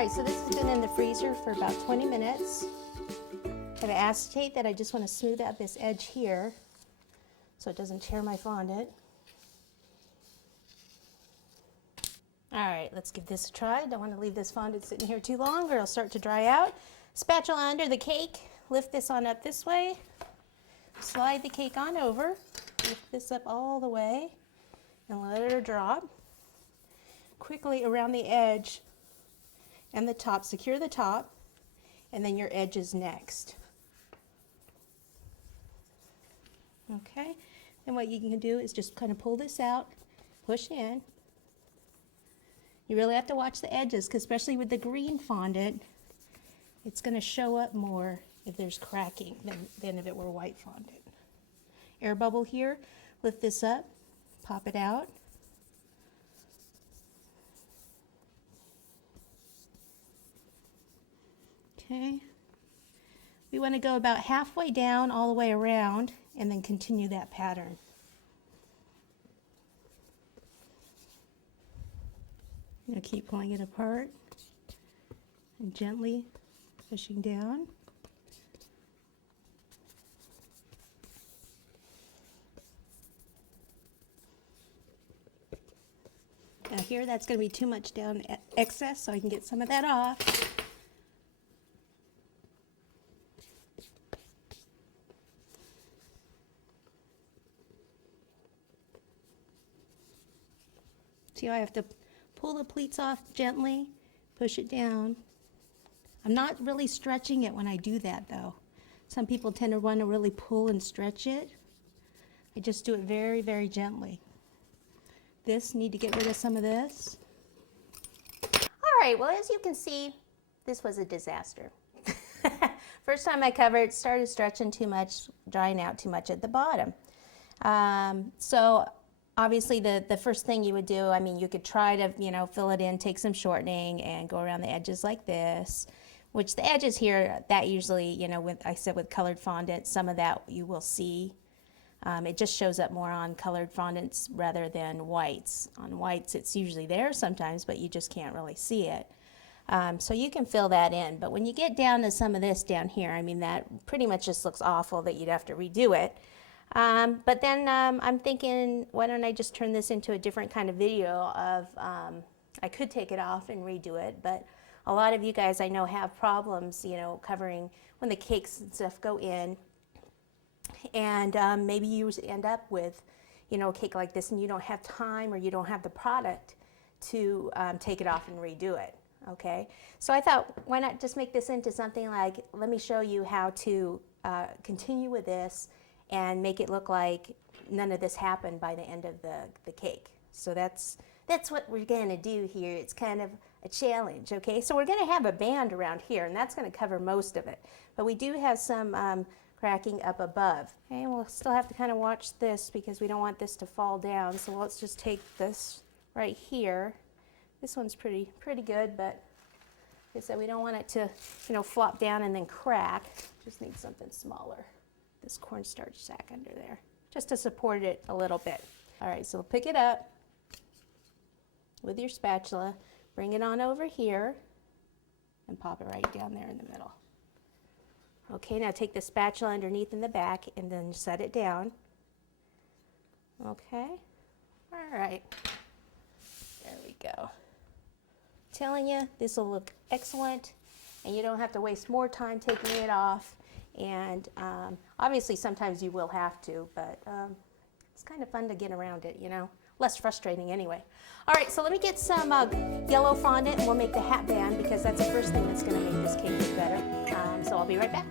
Alright, so this has been in the freezer for about 20 minutes. I have acetate that I just want to smooth out this edge here so it doesn't tear my fondant. Alright, let's give this a try. Don't want to leave this fondant sitting here too long or it'll start to dry out. Spatula under the cake, lift this on up this way, slide the cake on over, lift this up all the way and let it drop. Quickly around the edge and the top, secure the top, and then your edges next. Okay, and what you can do is just kind of pull this out, push in. You really have to watch the edges, because especially with the green fondant, it's going to show up more if there's cracking than if it were white fondant. Air bubble here, lift this up, pop it out. Okay, we want to go about halfway down all the way around and then continue that pattern. I'm going to keep pulling it apart and gently pushing down. Now here that's going to be too much down excess, so I can get some of that off. See how I have to pull the pleats off gently, push it down. I'm not really stretching it when I do that though. Some people tend to want to really pull and stretch it. I just do it very, very gently. Need to get rid of some of this. All right, well, as you can see, this was a disaster. First time I covered, started stretching too much, drying out too much at the bottom. So obviously the first thing you would do, I mean, you could try to, fill it in, take some shortening and go around the edges like this, which the edges here, that usually, with colored fondant, some of that you will see. It just shows up more on colored fondants rather than whites. On whites, it's usually there sometimes, but you just can't really see it. So you can fill that in. But when you get down to some of this down here, I mean, that pretty much just looks awful that you'd have to redo it. But then I'm thinking, why don't I just turn this into a different kind of video of, I could take it off and redo it, but a lot of you guys I know have problems, covering when the cakes and stuff go in. And maybe you end up with, a cake like this and you don't have time or you don't have the product to take it off and redo it, okay? So I thought, why not just make this into something like, let me show you how to continue with this and make it look like none of this happened by the end of the cake. So that's what we're gonna do here. It's kind of a challenge, okay? So we're gonna have a band around here and that's gonna cover most of it. But we do have some cracking up above. Okay, we'll still have to kind of watch this because we don't want this to fall down. So let's just take this right here. This one's pretty good, but like I said, we don't want it to, flop down and then crack. Just need something smaller. This cornstarch sack under there, just to support it a little bit. All right, so pick it up with your spatula, bring it on over here, and pop it right down there in the middle. Okay, now take the spatula underneath in the back and then set it down. Okay, all right, there we go. Telling you, this will look excellent and you don't have to waste more time taking it off. And obviously sometimes you will have to, but it's kind of fun to get around it, less frustrating anyway. All right, so let me get some yellow fondant and we'll make the hat band because that's the first thing that's going to make this cake look better. So I'll be right back.